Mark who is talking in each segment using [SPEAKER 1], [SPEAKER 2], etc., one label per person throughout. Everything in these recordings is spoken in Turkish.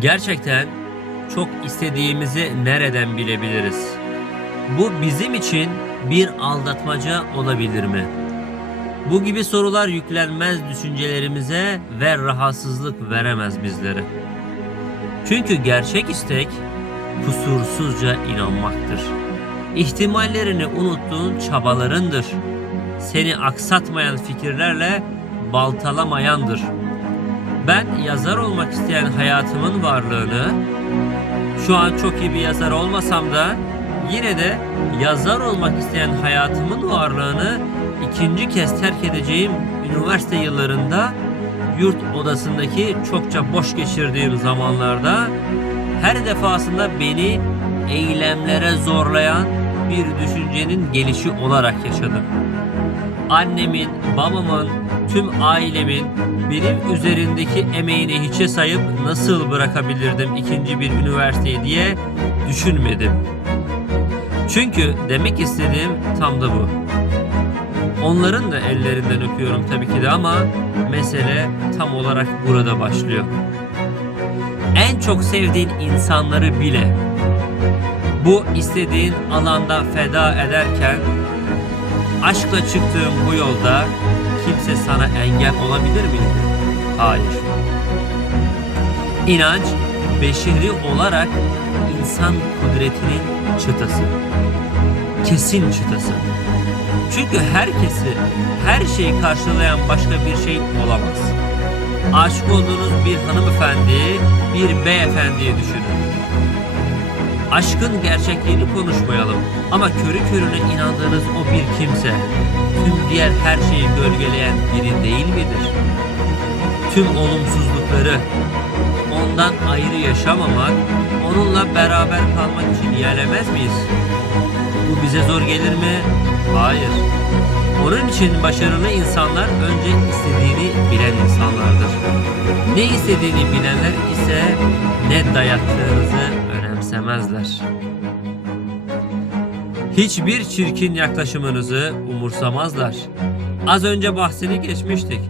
[SPEAKER 1] Gerçekten çok istediğimizi nereden bilebiliriz? Bu bizim için bir aldatmaca olabilir mi? Bu gibi sorular yüklenmez düşüncelerimize ve rahatsızlık veremez bizlere. Çünkü gerçek istek kusursuzca inanmaktır. İhtimallerini unuttuğun çabalarındır. Seni aksatmayan fikirlerle baltalamayandır. Ben yazar olmak isteyen hayatımın varlığını şu an çok iyi bir yazar olmasam da yine de yazar olmak isteyen hayatımın varlığını ikinci kez terk edeceğim üniversite yıllarında yurt odasındaki çokça boş geçirdiğim zamanlarda her defasında beni eylemlere zorlayan bir düşüncenin gelişi olarak yaşadım. Annemin, babamın, tüm ailemin benim üzerindeki emeğini hiçe sayıp nasıl bırakabilirdim ikinci bir üniversiteyi diye düşünmedim. Çünkü demek istediğim tam da bu. Onların da ellerinden öpüyorum tabii ki de ama mesele tam olarak burada başlıyor. En çok sevdiğin insanları bile bu istediğin alanda feda ederken aşkla çıktığın bu yolda kimse sana engel olabilir miydi? Hayır. İnanç beşeri olarak insan kudretinin çıtası. Kesin çıtası. Çünkü herkesi, her şeyi karşılayan başka bir şey olamaz. Aşık olduğunuz bir hanımefendi, bir beyefendiyi düşünün. Aşkın gerçekliğini konuşmayalım ama körü körüne inandığınız o bir kimse, tüm diğer her şeyi gölgeleyen biri değil midir? Tüm olumsuzlukları, ondan ayrı yaşamamak, onunla beraber kalmak için yelemez miyiz? Bu bize zor gelir mi? Hayır. Onun için başarılı insanlar önce istediğini bilen insanlardır. Ne istediğini bilenler ise ne dayattığınızı önemsemezler. Hiçbir çirkin yaklaşımınızı umursamazlar. Az önce bahsini geçmiştik.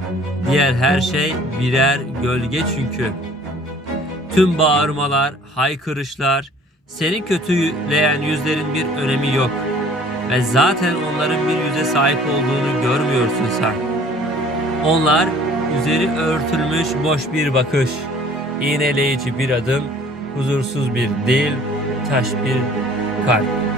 [SPEAKER 1] Diğer her şey birer gölge çünkü. Tüm bağırmalar, haykırışlar, seni kötüleyen yüzlerin bir önemi yok. Ve zaten onların bir yüze sahip olduğunu görmüyorsun sen. Onlar üzeri örtülmüş boş bir bakış, iğneleyici bir adım, huzursuz bir dil, taş bir kalp.